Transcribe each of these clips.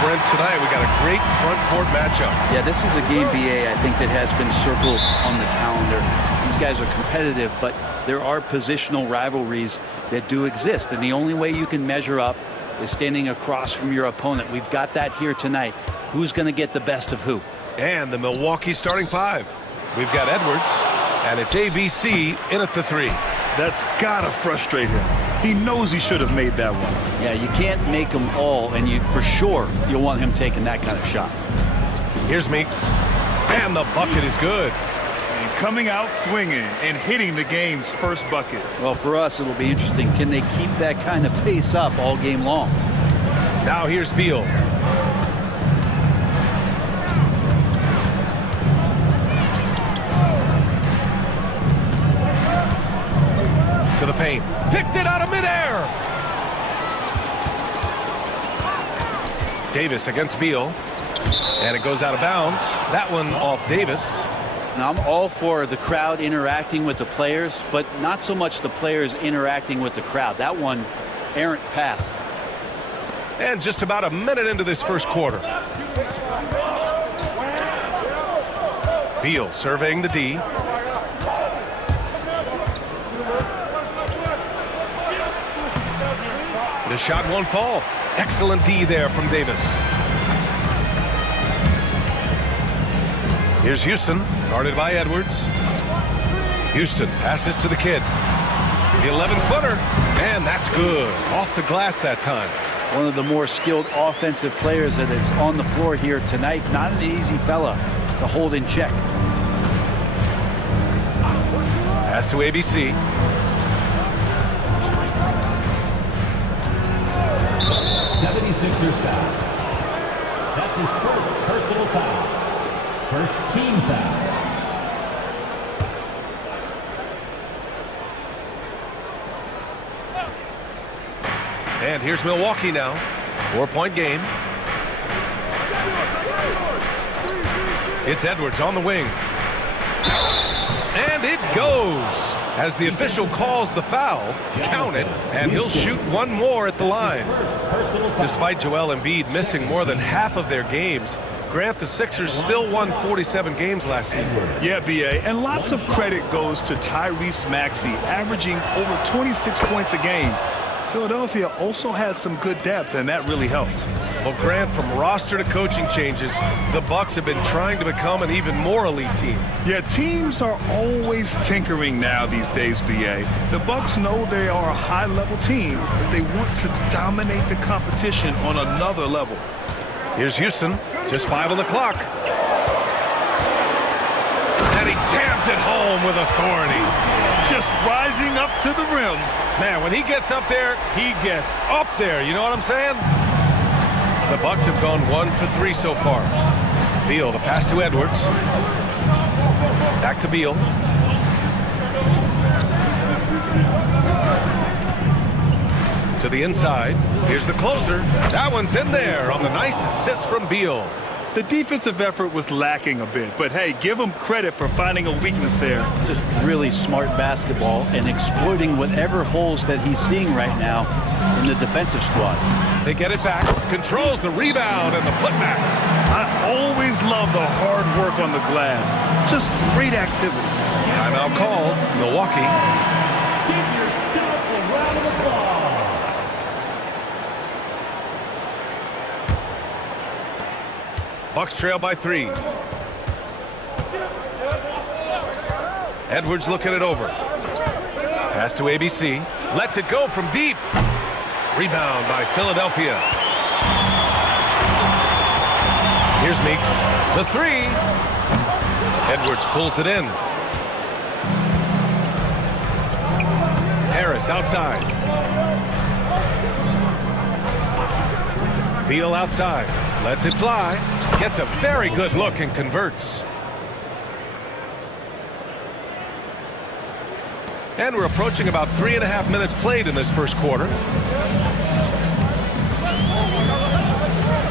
Brent, tonight we got a great front court matchup. Yeah, this is a game, BA, I think that has been circled on the calendar. These guys are competitive, but there are positional rivalries that do exist, and the only way you can measure up is standing across from your opponent. We've got that here tonight. Who's going to get the best of who? And the Milwaukee starting five. We've got Edwards, and it's ABC in at the three. That's gotta frustrate him. He knows he should have made that one. Yeah, you can't make them all, and for sure you'll want him taking that kind of shot. Here's Meeks, and the bucket is good. And coming out swinging and hitting the game's first bucket. Well, for us, it'll be interesting. Can they keep that kind of pace up all game long? Now here's Beal. To the paint. Picked it out of midair. Davis against Beal. And it goes out of bounds. That one off Davis. Now, I'm all for the crowd interacting with the players, but not so much the players interacting with the crowd. That one, errant pass. And just about a minute into this first quarter. Beal surveying the D. The shot won't fall. Excellent D there from Davis. Here's Houston, guarded by Edwards. Houston passes to the kid. The 11-footer, and that's good. Off the glass that time. One of the more skilled offensive players that is on the floor here tonight. Not an easy fella to hold in check. Pass to ABC. 76ers foul. That's his first personal foul. First team foul. And here's Milwaukee now. 4-point game. It's Edwards on the wing. And it goes. As the official calls the foul, count it, and he'll shoot one more at the line. Despite Joel Embiid missing more than half of their games, Grant, the Sixers still won 47 games last season. Yeah, BA, and lots of credit goes to Tyrese Maxey, averaging over 26 points a game. Philadelphia also had some good depth, and that really helped. Well, Grant, from roster to coaching changes, the Bucks have been trying to become an even more elite team. Yeah, teams are always tinkering now these days, BA. The Bucks know they are a high-level team, but they want to dominate the competition on another level. Here's Houston, just 5 on the clock. And he jams it home with authority. Just rising up to the rim. Man, when he gets up there, he gets up there. You know what I'm saying? The Bucks have gone 1 for 3 so far. Beal, the pass to Edwards. Back to Beal. To the inside. Here's the closer. That one's in there on the nice assist from Beal. The defensive effort was lacking a bit, but hey, give him credit for finding a weakness there. Just really smart basketball and exploiting whatever holes that he's seeing right now in the defensive squad. They get it back, controls the rebound and the putback. I always love the hard work on the glass. Just great activity. Timeout call, Milwaukee. Give yourself a round of applause. Bucks trail by 3. Edwards looking it over. Pass to ABC. Lets it go from deep. Rebound by Philadelphia. Here's Meeks. The 3. Edwards pulls it in. Harris outside. Beal outside. Lets it fly. Gets a very good look and converts. And we're approaching about 3.5 minutes played in this first quarter.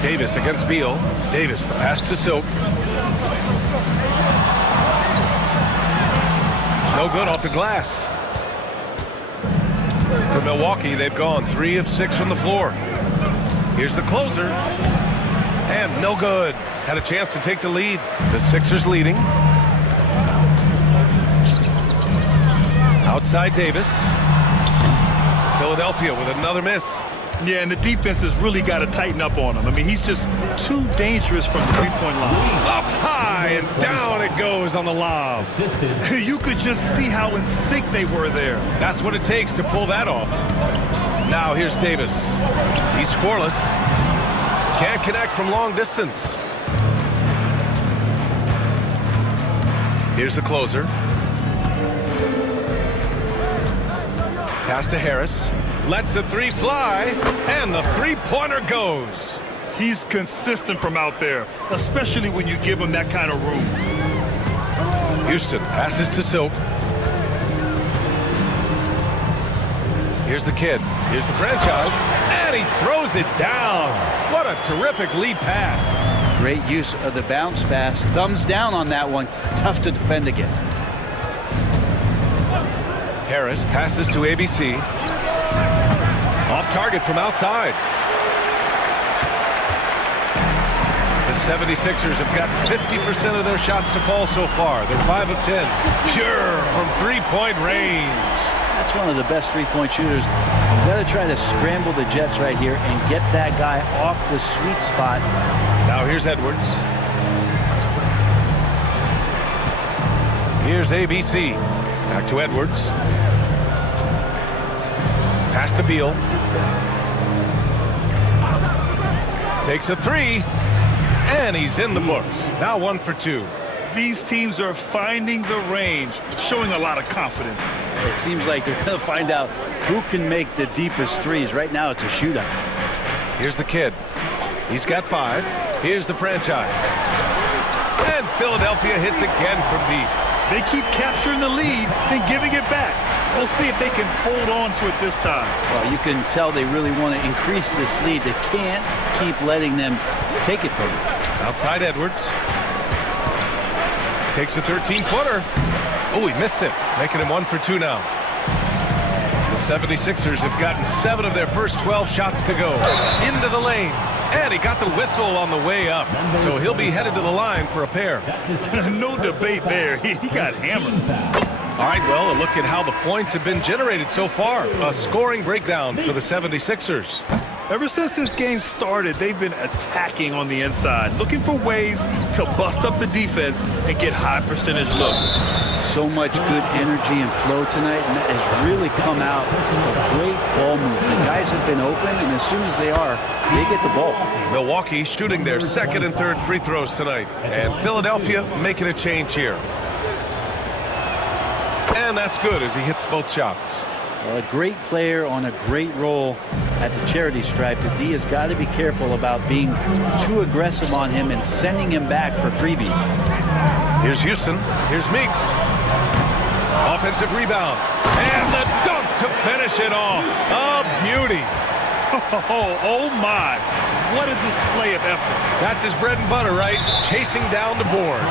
Davis against Beal. Davis, the pass to Silk. No good off the glass. For Milwaukee, they've gone 3 of 6 from the floor. Here's the closer. And no good. Had a chance to take the lead. The Sixers leading. Outside Davis. Philadelphia with another miss. Yeah, and the defense has really got to tighten up on him. I mean, he's just too dangerous from the three-point line. Up high and down it goes on the lob. You could just see how in sync they were there. That's what it takes to pull that off. Now here's Davis. He's scoreless. Can't connect from long distance. Here's the closer. Pass to Harris. Lets the three fly, and the three-pointer goes. He's consistent from out there, especially when you give him that kind of room. Houston passes to Silk. Here's the kid. Here's the franchise. And he throws it down. What a terrific lead pass. Great use of the bounce pass. Thumbs down on that one. Tough to defend against. Harris passes to ABC. Off target from outside. The 76ers have got 50% of their shots to fall so far. They're 5 of 10. Pure from three-point range. That's one of the best three-point shooters. You got to try to scramble the Jets right here and get that guy off the sweet spot. Now here's Edwards. Here's ABC. Back to Edwards. Pass to Beal. Takes a three. And he's in the books. Now 1 for 2. These teams are finding the range, showing a lot of confidence. It seems like they're going to find out who can make the deepest threes. Right now it's a shootout. Here's the kid. He's got 5. Here's the franchise. And Philadelphia hits again from deep. They keep capturing the lead and giving it back. We'll see if they can hold on to it this time. Well, you can tell they really want to increase this lead. They can't keep letting them take it from them. Outside Edwards. Takes a 13-footer. Oh, he missed it. Making him 1 for 2 now. The 76ers have gotten 7 of their first 12 shots to go. Into the lane. And he got the whistle on the way up. So he'll be headed to the line for a pair. No debate there. He got hammered. All right, well, a look at how the points have been generated so far. A scoring breakdown for the 76ers. Ever since this game started, they've been attacking on the inside, looking for ways to bust up the defense and get high percentage looks. So much good energy and flow tonight, and that has really come out of great ball movement. Guys have been open, and as soon as they are, they get the ball. Milwaukee shooting their second and third free throws tonight. And Philadelphia making a change here. And that's good as he hits both shots. Well, a great player on a great role at the charity stripe. The D has got to be careful about being too aggressive on him and sending him back for freebies. Here's Houston. Here's Meeks. Offensive rebound. And the dunk to finish it off. A beauty. Oh my. What a display of effort. That's his bread and butter, right? Chasing down the boards.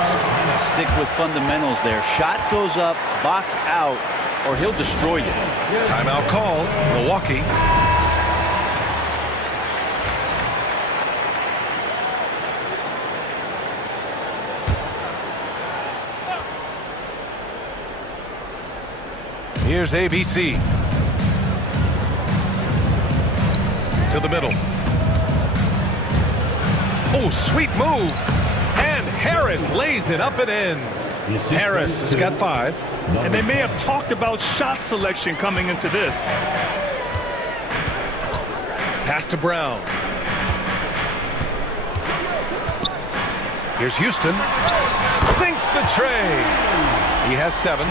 Stick with fundamentals there. Shot goes up, box out, or he'll destroy you. Timeout call. Milwaukee. Here's ABC. To the middle. Oh, sweet move. And Harris lays it up and in. Harris has got 5. And they may have talked about shot selection coming into this. Pass to Brown. Here's Houston. Sinks the tray. He has 7.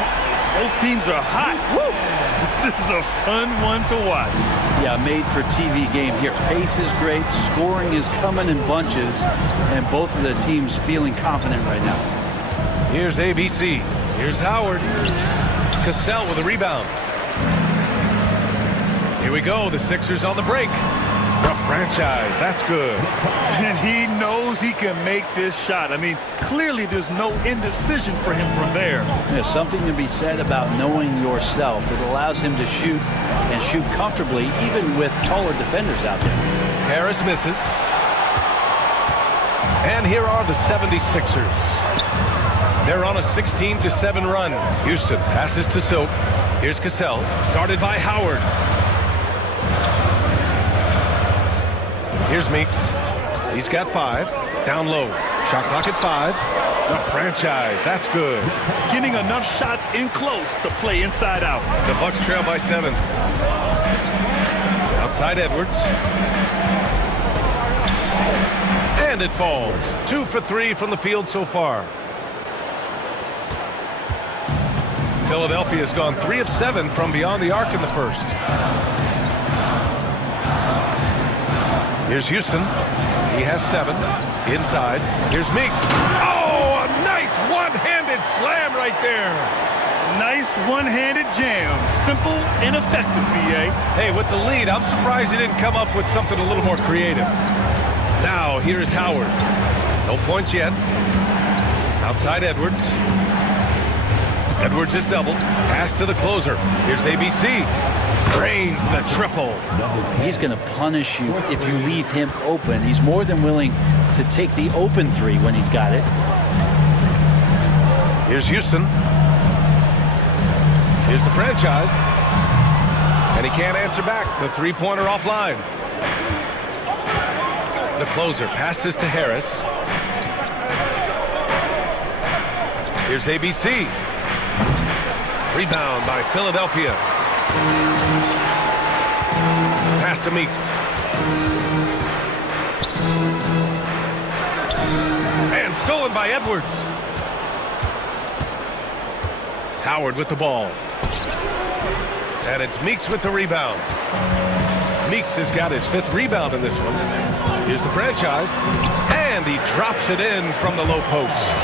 Both teams are hot. Woo! This is a fun one to watch. Yeah, made for TV game here. Pace is great. Scoring is coming in bunches. And both of the teams feeling confident right now. Here's ABC. Here's Howard. Cassell with a rebound. Here we go. The Sixers on the break. The franchise. That's good. And he knows he can make this shot. I mean, clearly there's no indecision for him from there. There's something to be said about knowing yourself. It allows him to shoot and shoot comfortably, even with taller defenders out there. Harris misses. And here are the 76ers. They're on a 16-7 run. Houston passes to Silk. Here's Cassell, guarded by Howard. Here's Meeks. He's got 5. Down low. Shot clock at 5. The franchise. That's good. Getting enough shots in close to play inside out. The Bucks trail by 7. Outside Edwards. And it falls. 2 for 3 from the field so far. Philadelphia's gone 3 of 7 from beyond the arc in the first. Here's Houston. He has 7. Inside. Here's Meeks. Oh, a nice one-handed slam right there. Nice one-handed jam. Simple and effective, B.A. Hey, with the lead, I'm surprised he didn't come up with something a little more creative. Now, here's Howard. No points yet. Outside Edwards. Edwards is doubled. Pass to the closer. Here's ABC. Drains the triple. He's going to punish you if you leave him open. He's more than willing to take the open 3 when he's got it. Here's Houston. Here's the franchise. And he can't answer back. The three-pointer offline. The closer passes to Harris. Here's ABC. Rebound by Philadelphia. Pass to Meeks. And stolen by Edwards. Howard with the ball. And it's Meeks with the rebound. Meeks has got his 5th rebound in this one. Here's the franchise. And he drops it in from the low post.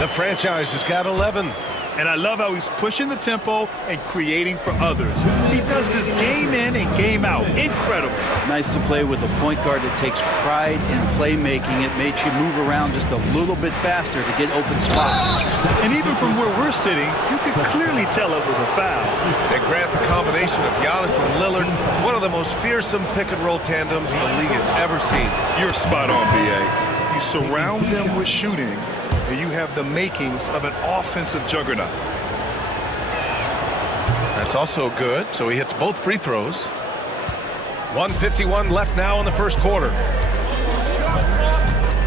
The franchise has got 11. And I love how he's pushing the tempo and creating for others. He does this game in and game out. Incredible. Nice to play with a point guard that takes pride in playmaking. It makes you move around just a little bit faster to get open spots. And even from where we're sitting, you can clearly tell it was a foul. They grant the combination of Giannis and Lillard, one of the most fearsome pick-and-roll tandems the league has ever seen. You're spot on, B.A. You surround them with shooting, and you have the makings of an offensive juggernaut. That's also good, so he hits both free throws. 1:51 left now in the first quarter.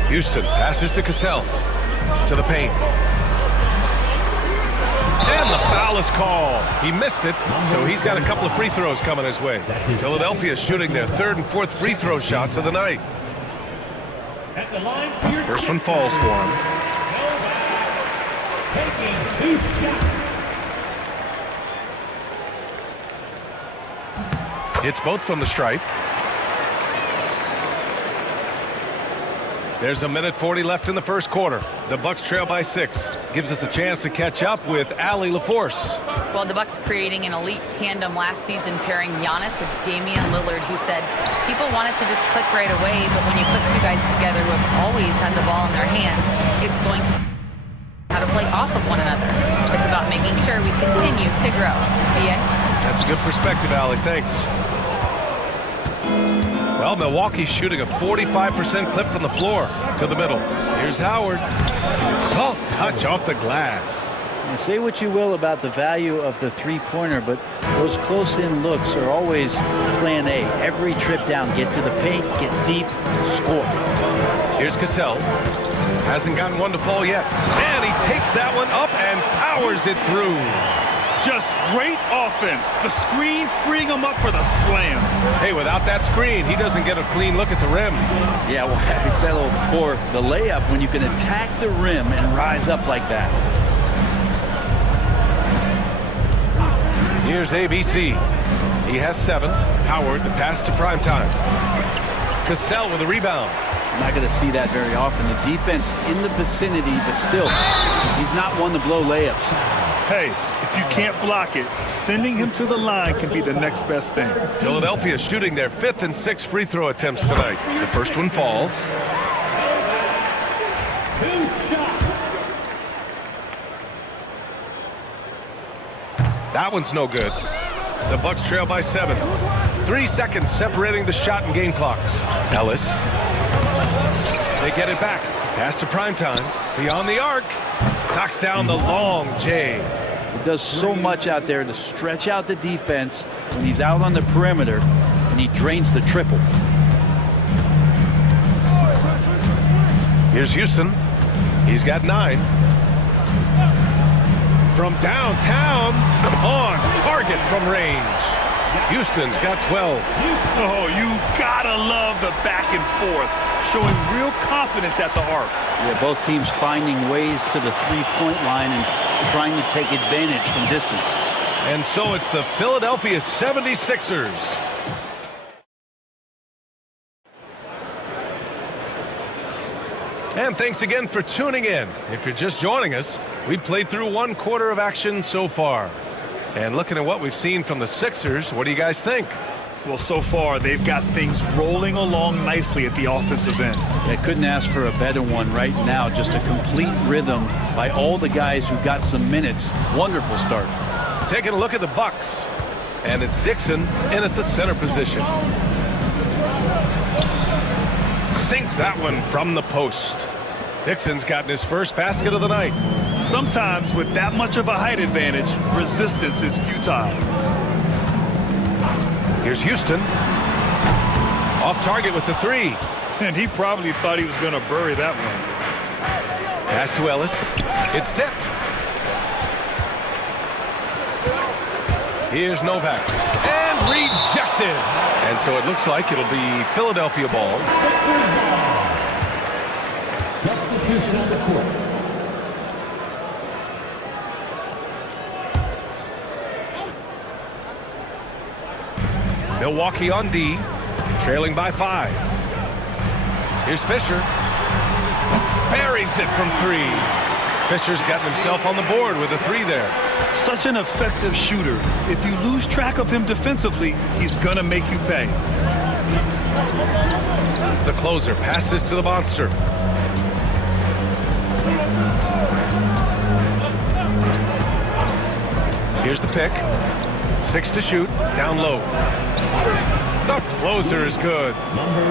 Houston passes to Cassell. To the paint. And the foul is called. He missed it, so he's got a couple of free throws coming his way. Philadelphia is shooting their 3rd and 4th free throw shots of the night. At the line for your First one falls for him. taking 2 shots. Hits both from the stripe. There's 1:40 left in the first quarter. The Bucks trail by 6. Gives us a chance to catch up with Allie LaForce. Well, the Bucks creating an elite tandem last season, pairing Giannis with Damian Lillard, who said people wanted to just click right away, but when you put 2 guys together who have always had the ball in their hands, it's going to how to play off of one another. It's about making sure we continue to grow. BA? That's a good perspective, Allie. Thanks. Well, Milwaukee's shooting a 45% clip from the floor to the middle. Here's Howard. Soft touch off the glass. Now, say what you will about the value of the three-pointer, but those close-in looks are always plan A. Every trip down, get to the paint, get deep, score. Here's Cassell. Hasn't gotten one to fall yet. And he takes that one up and powers it through. Just great offense. The screen freeing him up for the slam. Hey, without that screen, he doesn't get a clean look at the rim. Yeah, well, I said before, the layup, when you can attack the rim and rise up like that. Here's ABC. He has 7. Howard, the pass to primetime. Cassell with a rebound. I'm not going to see that very often. The defense in the vicinity, but still, he's not one to blow layups. Hey, if you can't block it, sending him to the line can be the next best thing. Philadelphia shooting their 5th and 6th free throw attempts tonight. The first one falls. 2 shots. That one's no good. The Bucks trail by 7. 3 seconds separating the shot and game clocks. Ellis. They get it back. Pass to primetime. Beyond the arc. Knocks down the long J. He does so much out there to stretch out the defense when he's out on the perimeter, and he drains the triple. Here's Houston. He's got 9. From downtown, on target from range. Houston's got 12. Oh, you gotta love the back and forth, showing real confidence at the arc. Yeah, both teams finding ways to the three-point line and trying to take advantage from distance. And so it's the Philadelphia 76ers. And thanks again for tuning in. If you're just joining us, we played through 1 quarter of action so far. And looking at what we've seen from the Sixers, what do you guys think? Well, so far, they've got things rolling along nicely at the offensive end. I couldn't ask for a better one right now. Just a complete rhythm by all the guys who got some minutes. Wonderful start. Taking a look at the Bucks. And it's Dixon in at the center position. Sinks that one from the post. Dixon's gotten his first basket of the night. Sometimes with that much of a height advantage, resistance is futile. Here's Houston. Off target with the 3. And he probably thought he was going to bury that one. Pass to Ellis. It's tipped. Here's Novak. And rejected. And so it looks like it'll be Philadelphia ball. Substitution on the court. Milwaukee on D, trailing by 5. Here's Fisher. Buries it from 3. Fisher's gotten himself on the board with a 3 there. Such an effective shooter. If you lose track of him defensively, he's going to make you pay. The closer passes to the monster. Here's the pick. 6 to shoot, down low. The closer is good.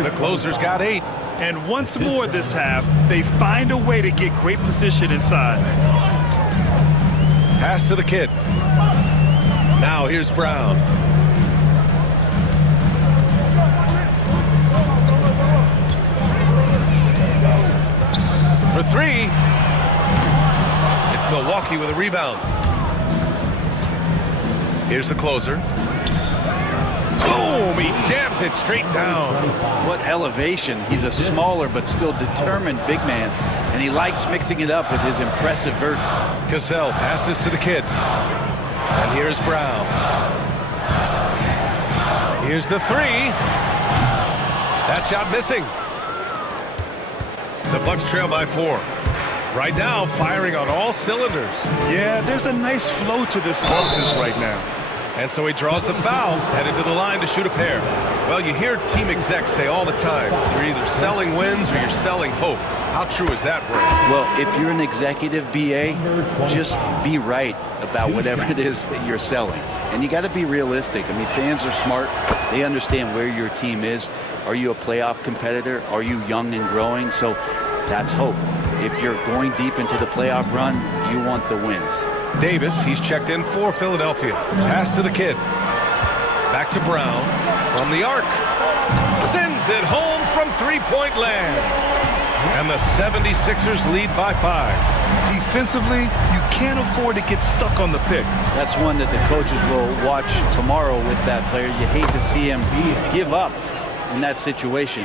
The closer's got 8. And once more this half, they find a way to get great position inside. Pass to the kid. Now here's Brown. For 3. It's Milwaukee with a rebound. Here's the closer. Boom! He jams it straight down. What elevation. He's a smaller but still determined big man, and he likes mixing it up with his impressive vert. Cassell passes to the kid. And here's Brown. Here's the 3. That shot missing. The Bucks trail by 4. Right now, firing on all cylinders. Yeah, there's a nice flow to this offense right now. And so he draws the foul, headed to the line to shoot a pair. Well, you hear team execs say all the time, you're either selling wins or you're selling hope. How true is that, Brad? Well, if you're an executive BA, just be right about whatever it is that you're selling. And you got to be realistic. I mean, fans are smart. They understand where your team is. Are you a playoff competitor? Are you young and growing? So that's hope. If you're going deep into the playoff run, you want the wins. Davis, he's checked in for Philadelphia. Pass to the kid. Back to Brown. From the arc. Sends it home from three-point land. And the 76ers lead by 5. Defensively, you can't afford to get stuck on the pick. That's one that the coaches will watch tomorrow with that player. You hate to see him give up in that situation.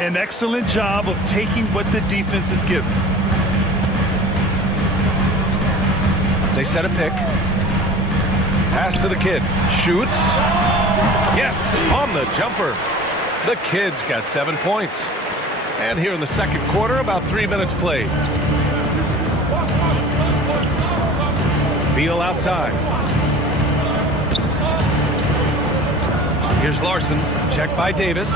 An excellent job of taking what the defense is given. They set a pick. Pass to the kid. Shoots. Yes, on the jumper. The kid's got 7 points. And here in the second quarter, about 3 minutes played. Beal outside. Here's Larson. Checked by Davis.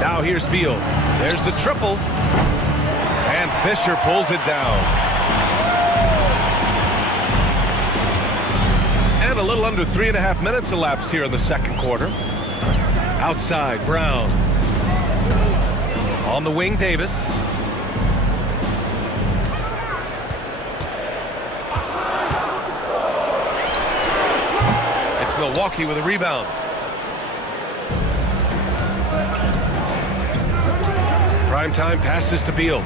Now here's Beal. There's the triple. And Fisher pulls it down. And a little under 3.5 minutes elapsed here in the second quarter. Outside, Brown. On the wing, Davis. It's Milwaukee with a rebound. Primetime passes to Beal.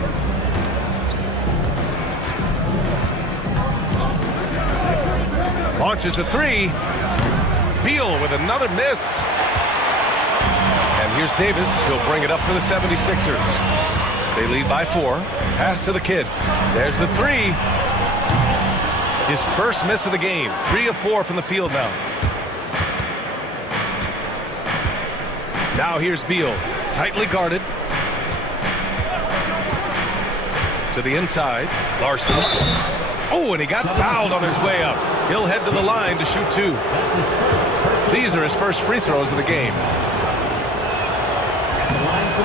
Launches a three. Beal with another miss. And here's Davis. He'll bring it up for the 76ers. They lead by 4. Pass to the kid. There's the three. His first miss of the game. 3 of 4 from the field now. Now here's Beal. Tightly guarded. To the inside. Larson. Oh, and he got fouled on his way up. He'll head to the line to shoot 2. These are his first free throws of the game.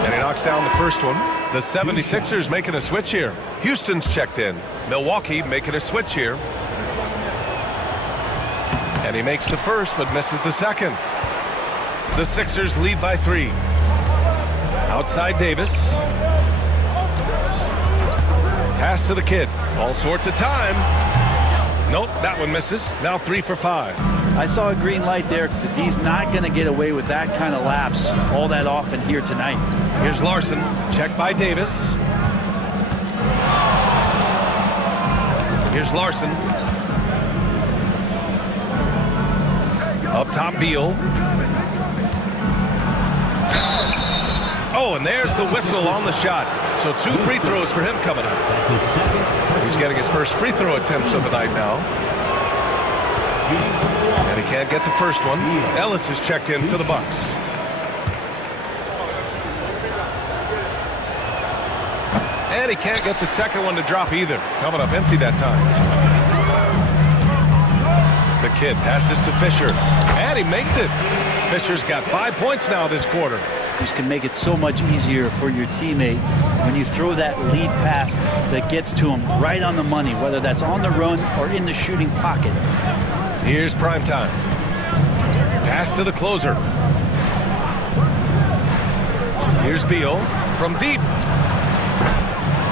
And he knocks down the first one. The 76ers making a switch here. Houston's checked in. Milwaukee making a switch here. And he makes the first but misses the second. The Sixers lead by 3. Outside Davis. Pass to the kid. All sorts of time. Nope, that one misses. Now 3 for 5. I saw a green light there. The D's not going to get away with that kind of lapse all that often here tonight. Here's Larson. Check by Davis. Here's Larson. Up top, Beal. Oh, and there's the whistle on the shot. So 2 free throws for him coming up. That's his second. He's getting his first free throw attempts of the night now. And he can't get the first one. Ellis is checked in for the Bucks. And he can't get the second one to drop either. Coming up empty that time. The kid passes to Fisher. And he makes it. Fisher's got 5 points now this quarter. This can make it so much easier for your teammate when you throw that lead pass that gets to him right on the money, whether that's on the run or in the shooting pocket. Here's Primetime. Pass to the closer. Here's Beal from deep.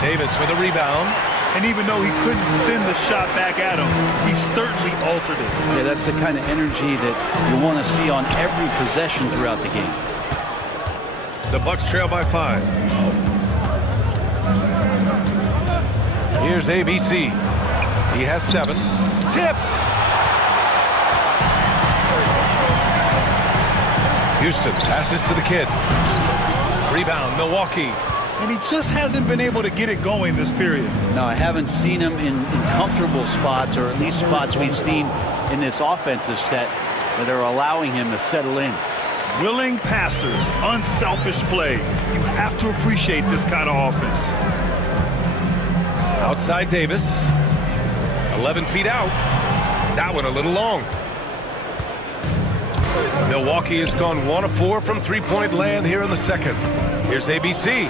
Davis with a rebound. And even though he couldn't send the shot back at him, he certainly altered it. Yeah, that's the kind of energy that you want to see on every possession throughout the game. The Bucks trail by 5. Here's ABC. He has 7. Tipped. Houston passes to the kid. Rebound, Milwaukee. And he just hasn't been able to get it going this period. No, I haven't seen him in comfortable spots, or at least spots we've seen in this offensive set that are allowing him to settle in. Willing passers, unselfish play. You have to appreciate this kind of offense. Outside Davis. 11 feet out. That one a little long. Milwaukee has gone 1 of 4 from three-point land here in the second. Here's ABC.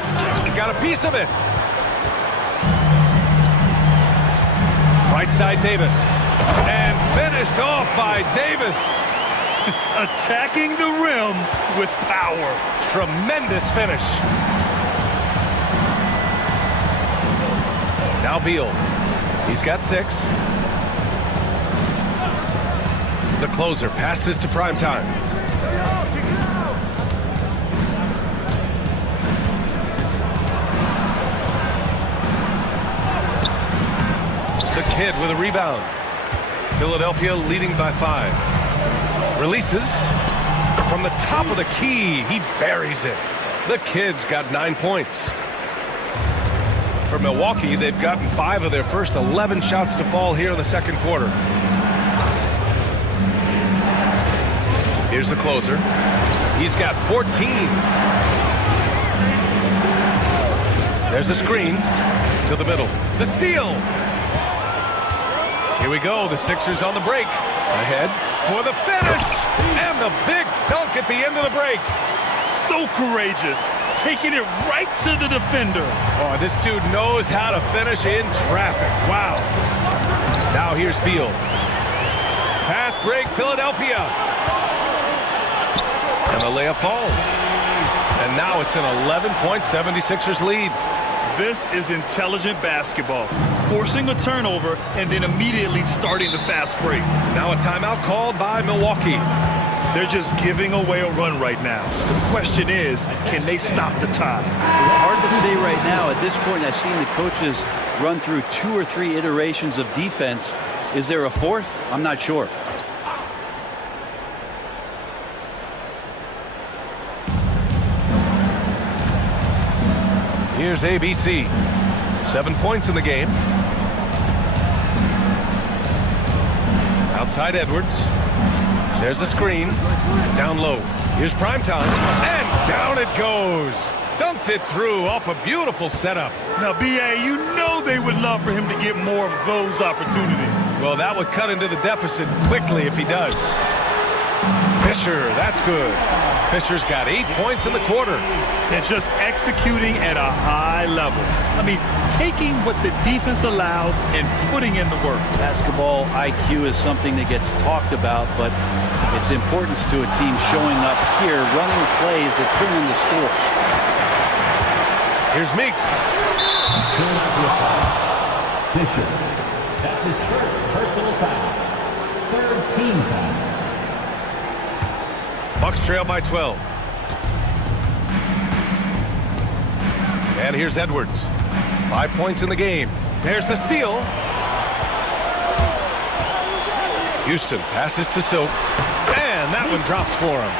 Got a piece of it. Right side Davis. And finished off by Davis. Attacking the rim with power. Tremendous finish. Now Beal. He's got 6. The closer passes to Primetime. The kid with a rebound. Philadelphia leading by 5. Releases from the top of the key. He buries it. The kid's got 9 points. For Milwaukee, they've gotten 5 of their first 11 shots to fall here in the second quarter. Here's the closer. He's got 14. There's a screen to the middle. The steal. Here we go. The Sixers on the break. Ahead for the finish. And the big dunk at the end of the break. So courageous. Taking it right to the defender. Oh, this dude knows how to finish in traffic. Wow. Now here's Beal. Fast break, Philadelphia. And the layup falls. And now it's an 11-point 76ers lead. This is intelligent basketball. Forcing a turnover and then immediately starting the fast break. Now a timeout called by Milwaukee. They're just giving away a run right now. The question is, can they stop the tide? Hard to say right now. At this point, I've seen the coaches run through 2 or 3 iterations of defense. Is there a fourth? I'm not sure. Here's ABC. 7 points in the game. Outside Edwards. There's a screen. Down low. Here's Primetime. And down it goes. Dunked it through off a beautiful setup. Now, B.A., you know they would love for him to get more of those opportunities. Well, that would cut into the deficit quickly if he does. Fisher, that's good. Fisher's got 8 points in the quarter. And just executing at a high level. I mean, taking what the defense allows and putting in the work. Basketball IQ is something that gets talked about, but its importance to a team showing up here, running plays that turn into scores. Here's Meeks. Fisher. That's his first personal foul. 3rd team foul. Bucks trail by 12. And here's Edwards. 5 points in the game. There's the steal. Houston passes to Silk. And that one drops for him.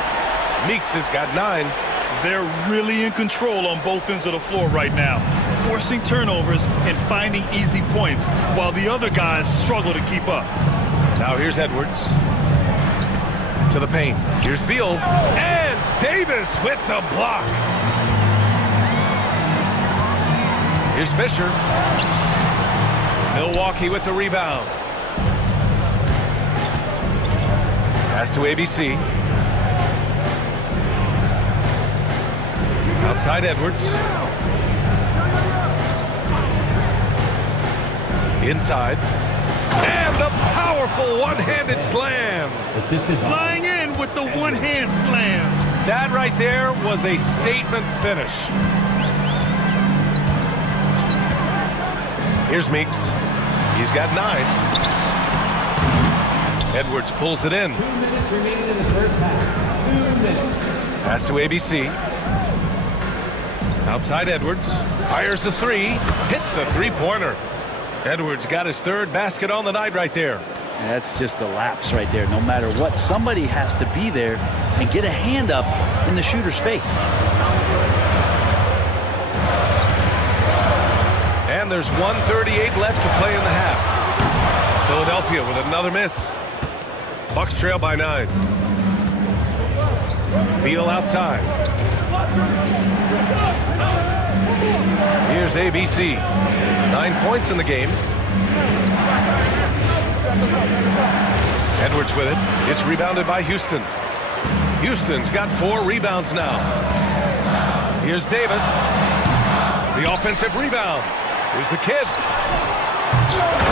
Meeks has got 9. They're really in control on both ends of the floor right now, forcing turnovers and finding easy points while the other guys struggle to keep up. Now here's Edwards. To the paint. Here's Beal. And Davis with the block. Here's Fisher. Milwaukee with the rebound. Pass to ABC. Outside Edwards. Inside. And the powerful one-handed slam. Assisted by Flying in with the one-hand slam. That right there was a statement finish. Here's Meeks. He's got 9. Edwards pulls it in. 2 minutes remaining in the first half. 2 minutes. Pass to ABC. Outside Edwards. Fires the 3. Hits the three-pointer. Edwards got his 3rd basket on the night right there. And that's just a lapse right there. No matter what, somebody has to be there and get a hand up in the shooter's face. And there's 1:38 left to play in the half. Philadelphia with another miss. Bucks trail by 9. Beal outside. Here's ABC. 9 points in the game. Edwards with it. It's rebounded by Houston. Houston's got 4 rebounds now. Here's Davis. The offensive rebound. Here's the kid.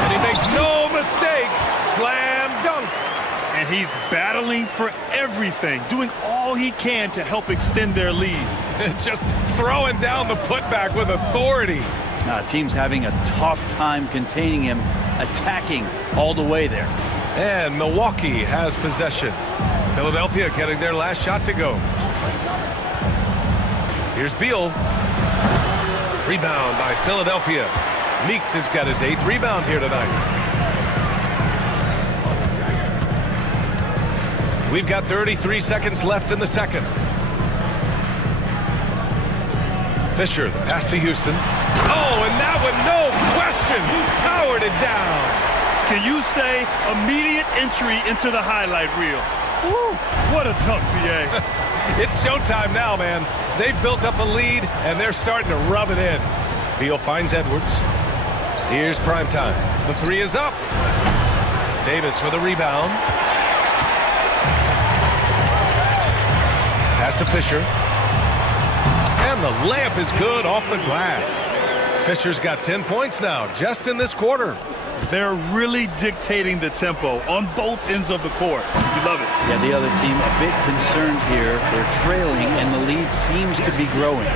And he makes no mistake. Slam dunk. And he's battling for everything, doing all he can to help extend their lead. Just throwing down the putback with authority. Team's having a tough time containing him, attacking all the way there. And Milwaukee has possession. Philadelphia getting their last shot to go. Here's Beal. Rebound by Philadelphia. Meeks has got his 8th rebound here tonight. We've got 33 seconds left in the second. Fisher, the pass to Houston. Oh, and that one, no question, powered it down. Can you say immediate entry into the highlight reel? Woo, what a dunk, B.A. It's showtime now, man. They've built up a lead, and they're starting to rub it in. Beal finds Edwards. Here's Primetime. The 3 is up. Davis with a rebound. Pass to Fisher. And the layup is good off the glass. Fisher's got 10 points now, just in this quarter. They're really dictating the tempo on both ends of the court. You love it. Yeah, the other team a bit concerned here. They're trailing, and the lead seems to be growing.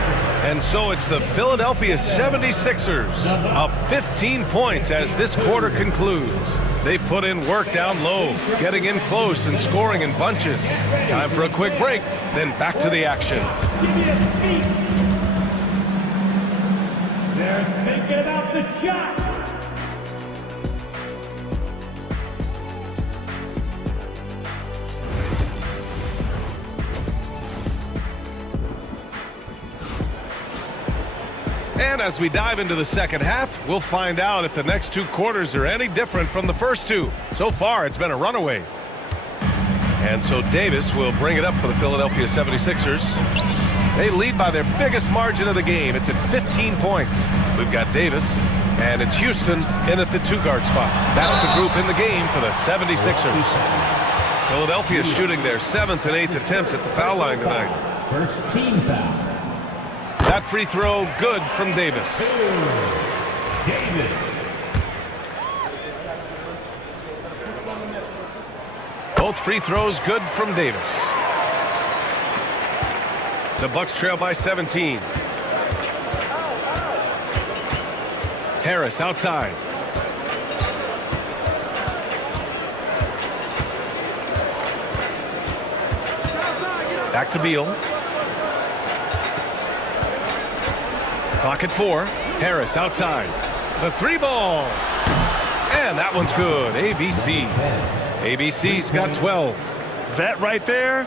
And so it's the Philadelphia 76ers up 15 points as this quarter concludes. They put in work down low, getting in close and scoring in bunches. Time for a quick break, then back to the action. They're thinking about the shot. And as we dive into the second half, we'll find out if the next two quarters are any different from the first two. So far, it's been a runaway. And so Davis will bring it up for the Philadelphia 76ers. They lead by their biggest margin of the game. It's at 15 points. We've got Davis, and it's Houston in at the two-guard spot. That's the group in the game for the 76ers. Philadelphia shooting their 7th and 8th attempts at the foul line tonight. First team foul. That free throw good from Davis. Davis. Both free throws good from Davis. The Bucks trail by 17. Harris outside. Back to Beal. Clock at 4. Harris outside. The three ball. And that one's good. ABC. ABC's got 12. That right there,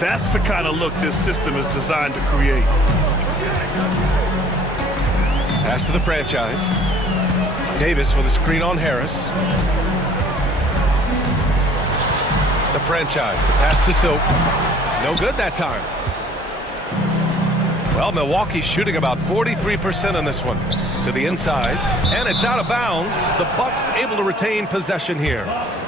that's the kind of look this system is designed to create. Pass to the franchise. Davis with a screen on Harris. The franchise. The pass to Silk. No good that time. Well, Milwaukee's shooting about 43% on this one. To the inside. And it's out of bounds. The Bucks able to retain possession here.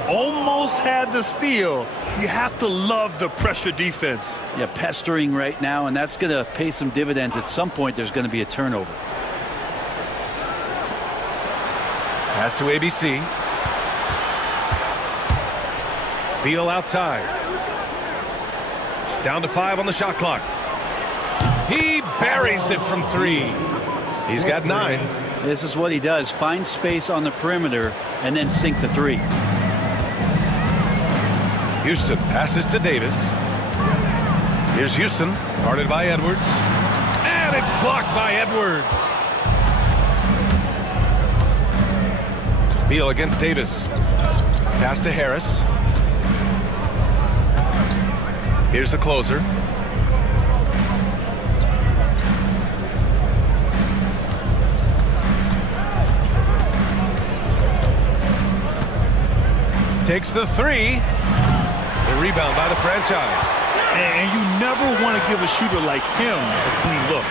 Almost had the steal. You have to love the pressure defense. Yeah, pestering right now, and that's going to pay some dividends. At some point, there's going to be a turnover. Pass to ABC. Beal outside. Down to 5 on the shot clock. He buries it from 3. He's got 9. This is what he does. Find space on the perimeter and then sink the 3. Houston passes to Davis. Here's Houston, guarded by Edwards. And it's blocked by Edwards. Beal against Davis. Pass to Harris. Here's the closer. Takes the 3. The rebound by the franchise. And you never want to give a shooter like him a clean look.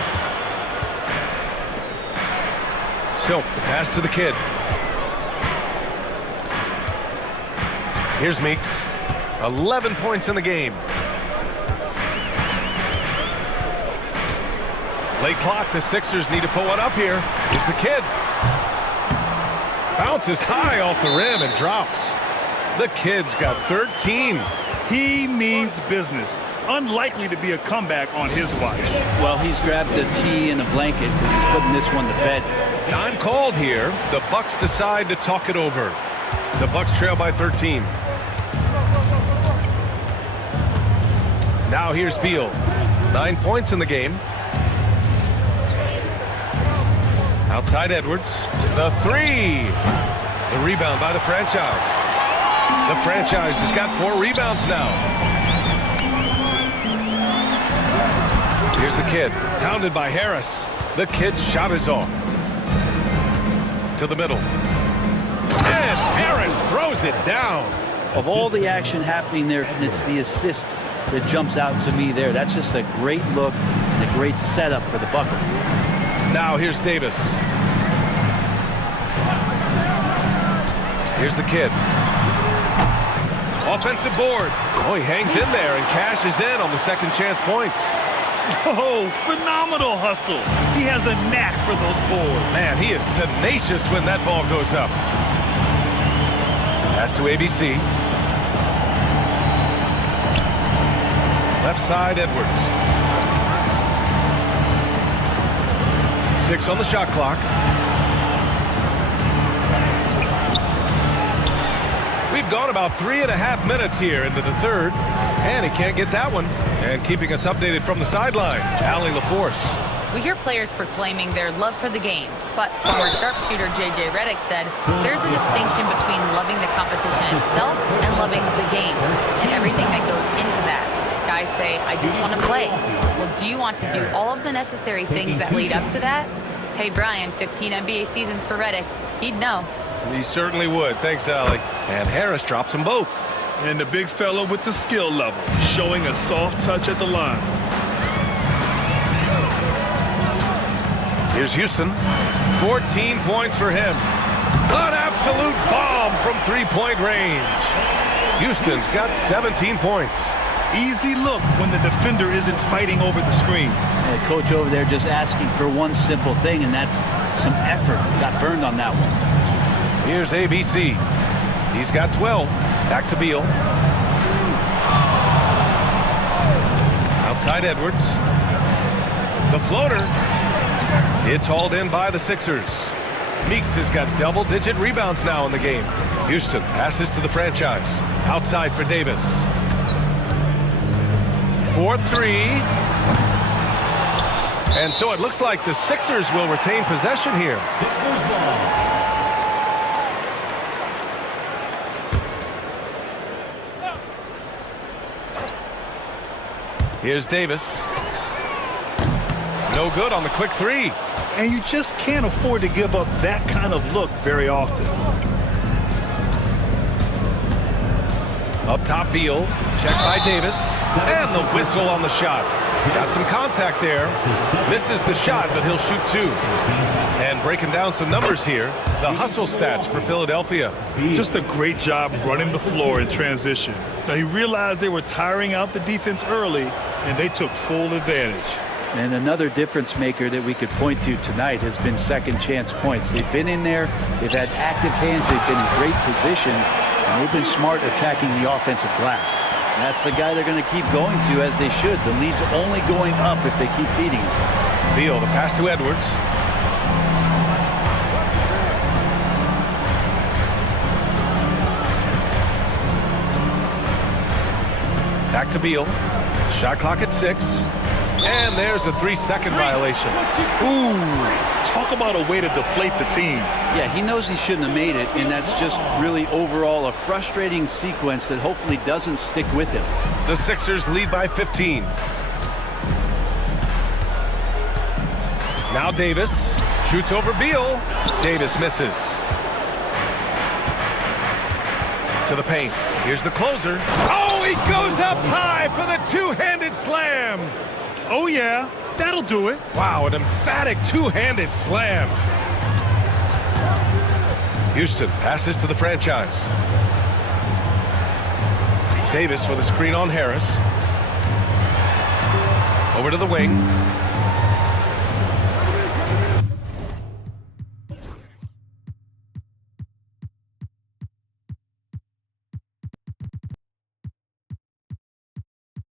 Silk, the pass to the kid. Here's Meeks. 11 points in the game. Late clock, the Sixers need to pull one up here. Here's the kid. Bounces high off the rim and drops. The kid's got 13. He means business. Unlikely to be a comeback on his watch. Well, he's grabbed a tee and a blanket because he's putting this one to bed. Time called here. The Bucks decide to talk it over. The Bucks trail by 13. Now here's Beal. 9 points in the game. Outside Edwards. The 3. The rebound by the franchise. The franchise has got 4 rebounds now. Here's the kid. Pounded by Harris. The kid's shot is off. To the middle. And Harris throws it down. Of all the action happening there, it's the assist that jumps out to me there. That's just a great look and a great setup for the bucket. Now here's Davis. Here's the kid. Offensive board. Oh, he hangs in there and cashes in on the second chance points. Oh, phenomenal hustle. He has a knack for those boards. Man, he is tenacious when that ball goes up. Pass to ABC. Left side, Edwards. 6 on the shot clock. We've gone about 3.5 minutes here into the third, and he can't get that one. And keeping us updated from the sideline, Allie LaForce. We hear players proclaiming their love for the game, but former sharpshooter J.J. Redick said there's a distinction between loving the competition itself and loving the game and everything that goes into that. Guys say, I just want to play. Well, do you want to do all of the necessary things that lead up to that? Hey, Brian, 15 NBA seasons for Redick. He'd know. He certainly would. Thanks, Allie. And Harris drops them both. And the big fella with the skill level, showing a soft touch at the line. Here's Houston. 14 points for him. An absolute bomb from three-point range. Houston's got 17 points. Easy look when the defender isn't fighting over the screen. The coach over there just asking for one simple thing, and that's some effort. Got burned on that one. Here's ABC. He's got 12. Back to Beal. Outside Edwards. The floater. It's hauled in by the Sixers. Meeks has got double-digit rebounds now in the game. Houston passes to the franchise. Outside for Davis. 4-3. And so it looks like the Sixers will retain possession here. Here's Davis. No good on the quick three. And you just can't afford to give up that kind of look very often. Up top, Beal. Checked by Davis. And the whistle on the shot. Got some contact there. Misses the shot, but he'll shoot two. And breaking down some numbers here, the hustle stats for Philadelphia. Just a great job running the floor in transition. Now, he realized they were tiring out the defense early, and they took full advantage. And another difference maker that we could point to tonight has been second chance points. They've been in there, they've had active hands, they've been in great position, and they've been smart attacking the offensive glass. And that's the guy they're going to keep going to, as they should. The lead's only going up if they keep feeding him. Beal, the pass to Edwards. Back to Beal. Shot clock at 6. And there's a 3-second violation. Ooh, talk about a way to deflate the team. Yeah, he knows he shouldn't have made it, and that's just really overall a frustrating sequence that hopefully doesn't stick with him. The Sixers lead by 15. Now Davis shoots over Beal. Davis misses. To the paint. Here's the closer. Oh, he goes up high for the two-handed slam. Oh, yeah, that'll do it. Wow, an emphatic two-handed slam. Houston passes to the franchise. Davis with a screen on Harris. Over to the wing.